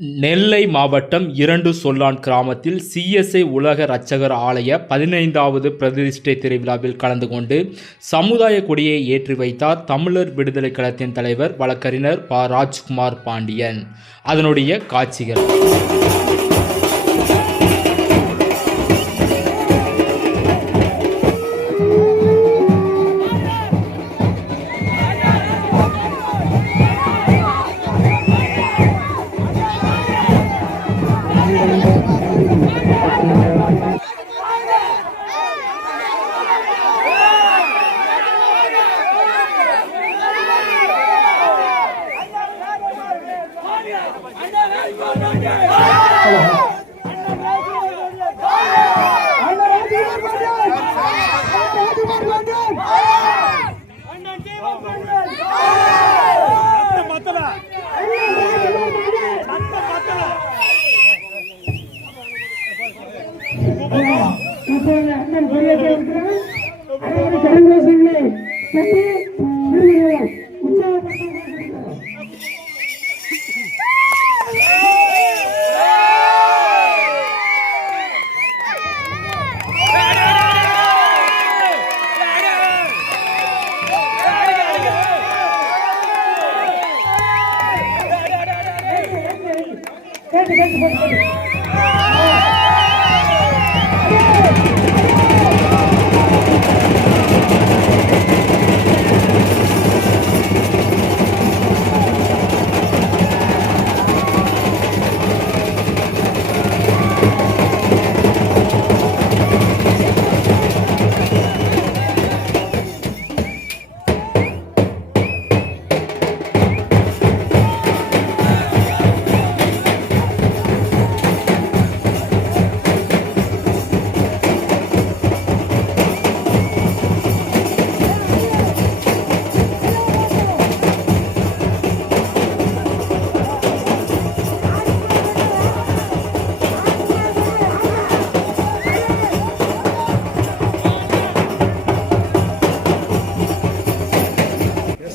நெல்லை மாவட்டம் இரண்டு சொல்லான் கிராமத்தில் சிஎஸ்ஐ உலக இரட்சகர் ஆலய 15வது பிரதிஷ்டை திருவிழாவில் கலந்து கொண்டு சமுதாய கொடியை ஏற்றி வைத்தார் தமிழர் விடுதலை கழகத்தின் தலைவர் வழக்கறிஞர் ப. ராஜ்குமார் பாண்டியன். அதனுடைய காட்சிகள்.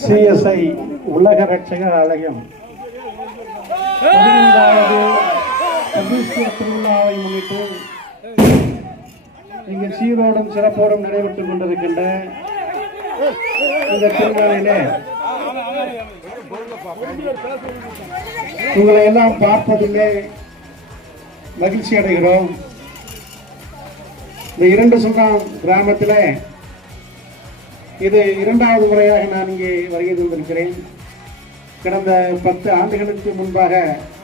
சிஎஸ்ஐ உலக இரட்சகர் ஆலயம் 15வது பிரதிஷ்டை திருவிழாவை முன்னிட்டு இங்கு சீரோடும் சிறப்போடும் நடைபெற்றுக் கொண்டிருக்கின்ற இந்த திருவிழாவிலே உங்களை எல்லாம் பார்ப்பதிலே மகிழ்ச்சி அடைகிறோம். இந்த இரண்டு சொல்லான் கிராமத்தில் இது 2வது முறையாக நான் இங்கே வருகை தந்திருக்கிறேன். கடந்த 10 ஆண்டுகளுக்கு முன்பாக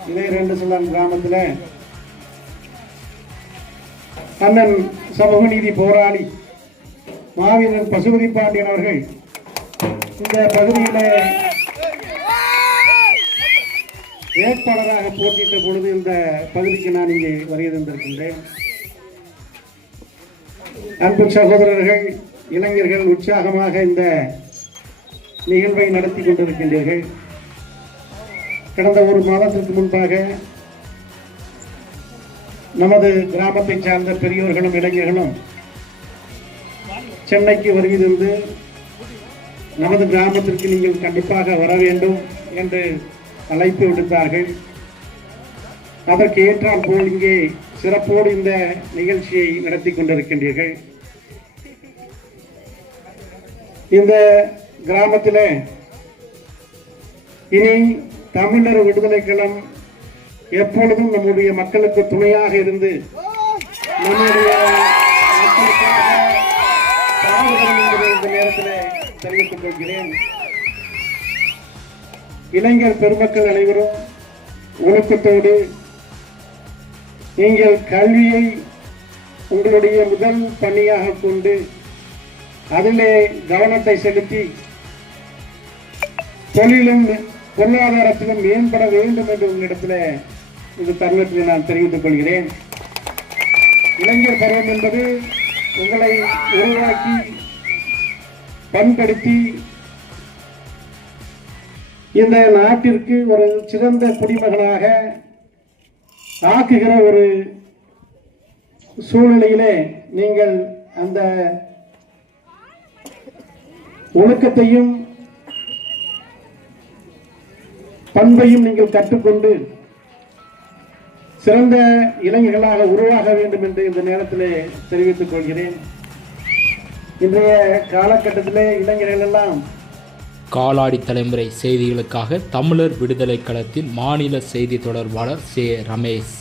இதே இரண்டு சொல்லான் கிராமத்தில் அண்ணன் சமூக நீதி போராளி மாவீரன் பசுபதி பாண்டியன் அவர்கள் இந்த பகுதியில் வேட்பாளராக போட்டியிட்ட பொழுது இந்த பகுதிக்கு நான் இங்கே வருகை தந்திருக்கின்றேன். அன்பு சகோதரர்கள், இளைஞர்கள் உற்சாகமாக இந்த நிகழ்வை நடத்தி கொண்டிருக்கின்றீர்கள். கடந்த ஒரு மாதத்திற்கு முன்பாக நமது கிராமத்தை சார்ந்த பெரியோர்களும் இளைஞர்களும் சென்னைக்கு வருகை தந்து நமது கிராமத்திற்கு நீங்கள் கண்டிப்பாக வர வேண்டும் என்று அழைப்பு விடுத்தார்கள். அதற்கு ஏற்றால் போல் இங்கே சிறப்போடு இந்த நிகழ்ச்சியை நடத்தி கொண்டிருக்கின்றீர்கள். இந்த கிராமத்தில் இனி தமிழர் விடுதலை கழகம் எப்பொழுதும் நம்முடைய மக்களுக்கு துணையாக இருந்து நம்முடைய இந்த நேரத்தில் தெரிவித்துக் கொள்கிறேன். இளைஞர் பெருமக்கள் அனைவரும் ஒழுக்கத்தோடு நீங்கள் கல்வியை உங்களுடைய முதல் பணியாக கொண்டு அதிலே கவனத்தை செலுத்தி தொழிலும் பொருளாதாரத்திலும் மேம்பட வேண்டும் என்று உங்களிடத்தில் இந்த தருணத்தில் நான் தெரிவித்துக் கொள்கிறேன். இளைஞர் பருவம் என்பது உங்களை உருவாக்கி பண்படுத்தி இந்த நாட்டிற்கு ஒரு சிறந்த குடிமகனாக ஆக்குகிற ஒரு சூழ்நிலையிலே நீங்கள் அந்த ஒழுக்கத்தையும் பண்பையும் நீங்கள் கற்றுக்கொண்டு சிறந்த இளைஞர்களாக உருவாக வேண்டும் என்று இந்த நேரத்திலே தெரிவித்துக் கொள்கிறேன். இன்றைய காலகட்டத்திலே இளைஞர்கள் எல்லாம் காலாடி தலைமுறை செய்திகளுக்காக தமிழர் விடுதலை கழகத்தின் மாநில செய்தி தொடர்பாளர் ரமேஷ்.